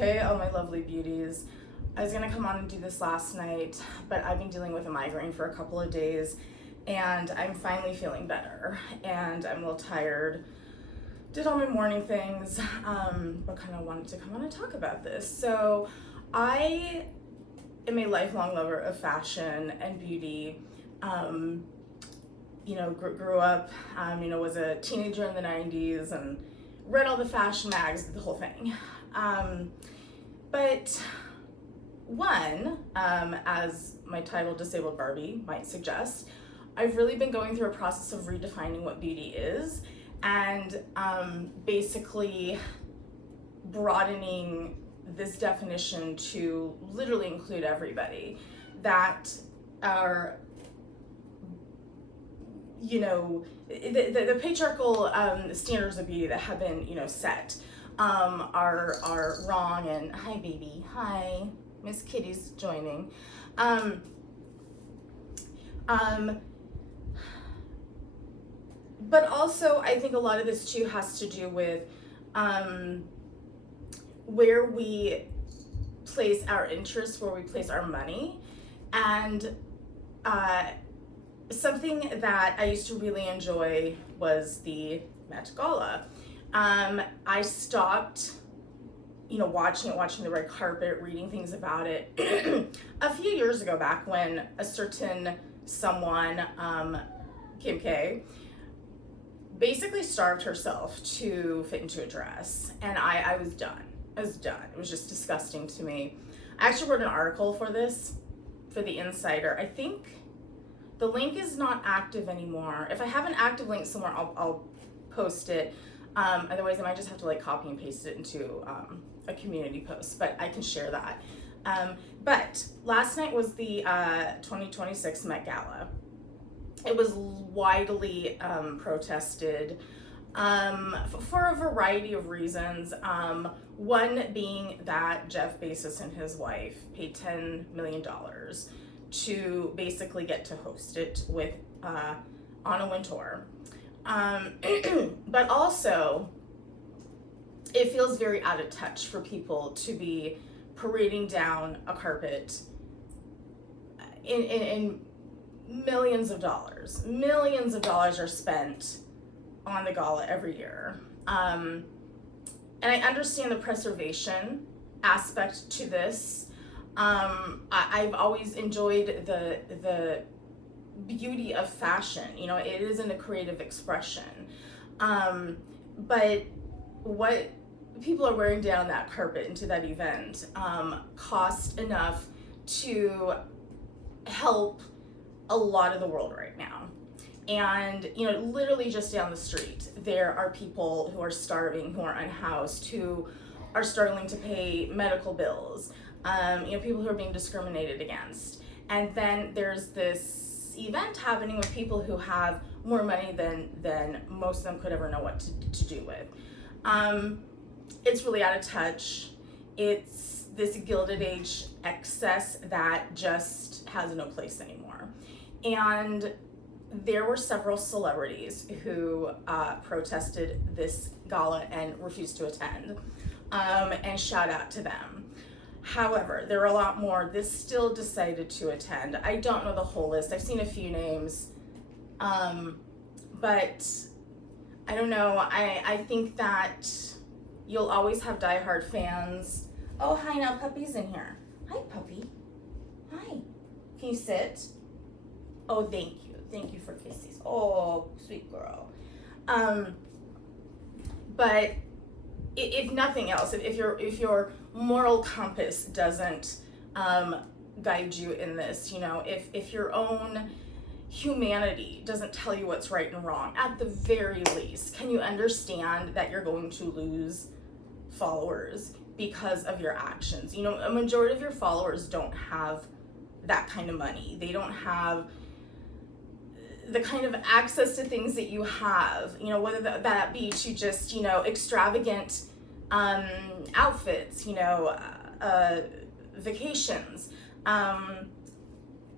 Hey, all my lovely beauties. I was gonna come on and do this last night, but I've been dealing with a migraine for a couple of days and I'm finally feeling better and I'm a little tired. Did all my morning things, but kind of wanted to come on and talk about this. So I am a lifelong lover of fashion and beauty. Grew up, was a teenager in the 90s and read all the fashion mags, the whole thing. But as my title Disabled Barbie might suggest, I've really been going through a process of redefining what beauty is and basically broadening this definition to literally include everybody that are, the patriarchal standards of beauty that have been, set are wrong. And hi, baby. Hi. Miss Kitty's joining. But also, I think a lot of this too has to do with where we place our interests, where we place our money. And something that I used to really enjoy was the Met Gala. I stopped, watching the red carpet, reading things about it a few years ago, back when a certain someone, Kim K, basically starved herself to fit into a dress, and I was done. I was done. It was just disgusting to me. I actually wrote an article for this, for the Insider. I think the link is not active anymore. If I have an active link somewhere, I'll post it. Otherwise, I might just have to copy and paste it into a community post, but I can share that. But last night was the 2026 Met Gala. It was widely protested for a variety of reasons. One being that Jeff Bezos and his wife paid $10 million to basically get to host it with Anna Wintour. But also, it feels very out of touch for people to be parading down a carpet in millions of dollars. Millions of dollars are spent on the gala every year. And I understand the preservation aspect to this. I've always enjoyed the beauty of fashion. It isn't a creative expression. But what people are wearing down that carpet into that event cost enough to help a lot of the world right now. And, literally just down the street, there are people who are starving, who are unhoused, who are struggling to pay medical bills, people who are being discriminated against. And then there's this event happening with people who have more money than most of them could ever know what to do with. It's really out of touch. It's this Gilded Age excess that just has no place anymore. And there were several celebrities who protested this gala and refused to attend, and shout out to them. However, there were a lot more that still decided to attend. I don't know the whole list. I've seen a few names, but I don't know. I think that you'll always have diehard fans. Oh, hi, now Puppy's in here. Hi, Puppy. Hi. Can you sit? Oh, thank you. Thank you for kisses. Oh, sweet girl. But if nothing else, if your moral compass doesn't guide you in this, if your own humanity doesn't tell you what's right and wrong, at the very least, can you understand that you're going to lose followers because of your actions? A majority of your followers don't have that kind of money. They don't have the kind of access to things that you have, whether that be to just, extravagant outfits, vacations,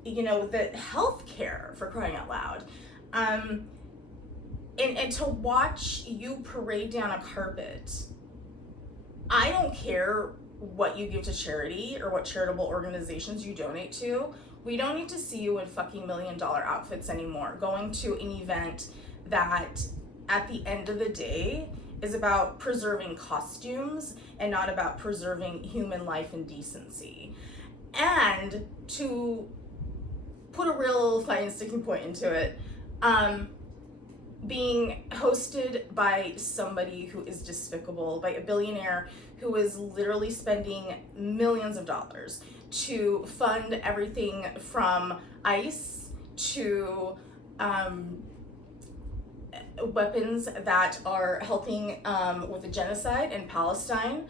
the health care, for crying out loud. And to watch you parade down a carpet, I don't care what you give to charity or what charitable organizations you donate to. We don't need to see you in fucking $1 million outfits anymore, going to an event that at the end of the day is about preserving costumes and not about preserving human life and decency. And to put a real fine sticking point into it, being hosted by somebody who is despicable, by a billionaire who is literally spending millions of dollars to fund everything from ICE to weapons that are helping with the genocide in Palestine,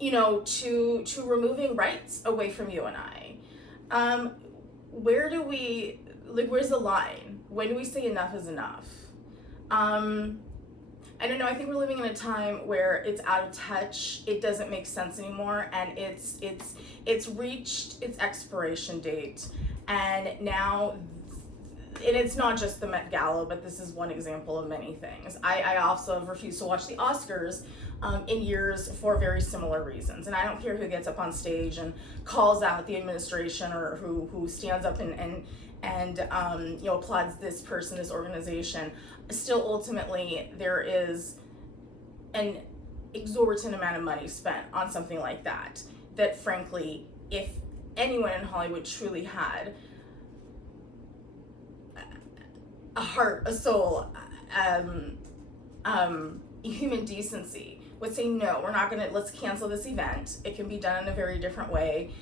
to removing rights away from you and I. Where do we, where's the line? When do we say enough is enough? I don't know, I think we're living in a time where it's out of touch, it doesn't make sense anymore, and it's reached its expiration date, and now, and it's not just the Met Gala, but this is one example of many things. I also have refused to watch the Oscars in years for very similar reasons, and I don't care who gets up on stage and calls out the administration or who stands up and applauds this person, this organization. Still, ultimately, there is an exorbitant amount of money spent on something like that, that frankly, if anyone in Hollywood truly had a heart, a soul, human decency, would say, no, we're not gonna, let's cancel this event. It can be done in a very different way.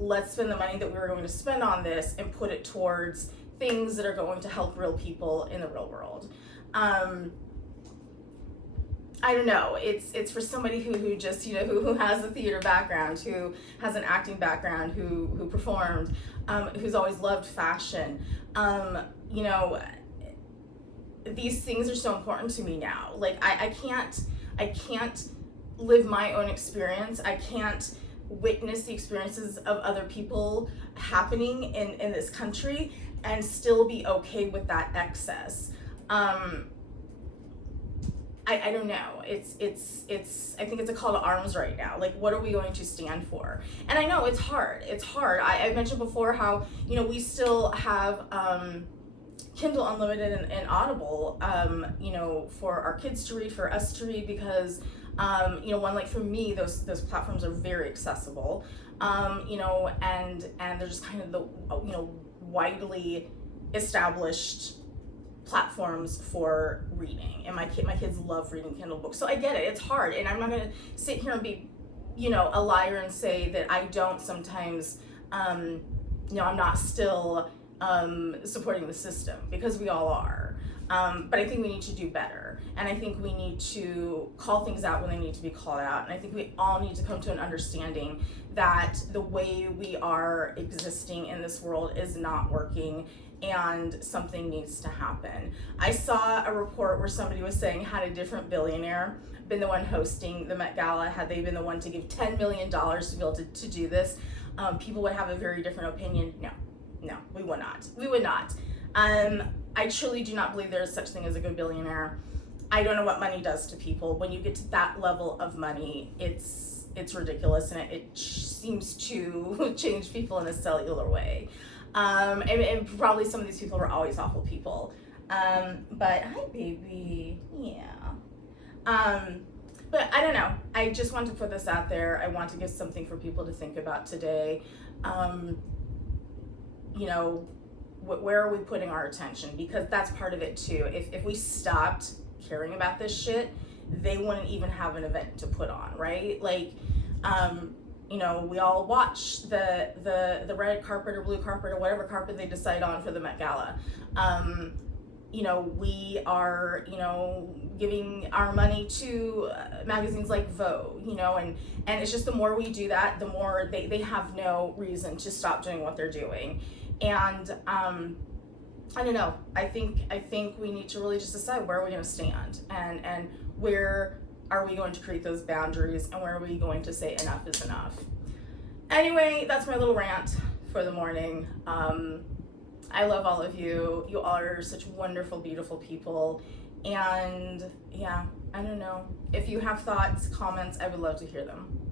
Let's spend the money that we were going to spend on this and put it towards things that are going to help real people in the real world. I don't know, it's for somebody who just, who has a theater background, who has an acting background, who performed, who's always loved fashion. These things are so important to me now. Like, I can't live my own experience. I can't witness the experiences of other people happening in this country and still be okay with that excess. I don't know. It's I think it's a call to arms right now. Like, what are we going to stand for? And I know it's hard. It's hard. I mentioned before how, we still have Kindle Unlimited and Audible, for our kids to read, for us to read, because one, like for me, those platforms are very accessible, and they're just kind of the, widely established platforms for reading. And my kids love reading Kindle books. So I get it, it's hard. And I'm not gonna sit here and be, a liar and say that I don't sometimes, I'm not still supporting the system, because we all are. But I think we need to do better. And I think we need to call things out when they need to be called out. And I think we all need to come to an understanding that the way we are existing in this world is not working, and something needs to happen. I saw a report where somebody was saying, had a different billionaire been the one hosting the Met Gala, had they been the one to give $10 million to be able to do this, people would have a very different opinion. No, we would not. We would not. I truly do not believe there is such thing as a good billionaire. I don't know what money does to people. When you get to that level of money, it's ridiculous, and it seems to change people in a cellular way. And probably some of these people were always awful people. But hi, baby. Yeah. But I don't know. I just want to put this out there. I want to give something for people to think about today. Where are we putting our attention? Because that's part of it too. If we stopped caring about this shit, they wouldn't even have an event to put on, right? Like, we all watch the red carpet or blue carpet or whatever carpet they decide on for the Met Gala. We are, giving our money to magazines like Vogue, and it's just the more we do that, the more they have no reason to stop doing what they're doing. And I don't know. I think we need to really just decide, where are we going to stand, and where are we going to create those boundaries, and where are we going to say enough is enough. Anyway, that's my little rant for the morning. I love all of you. You all are such wonderful, beautiful people, and yeah, I don't know. If you have thoughts, comments, I would love to hear them.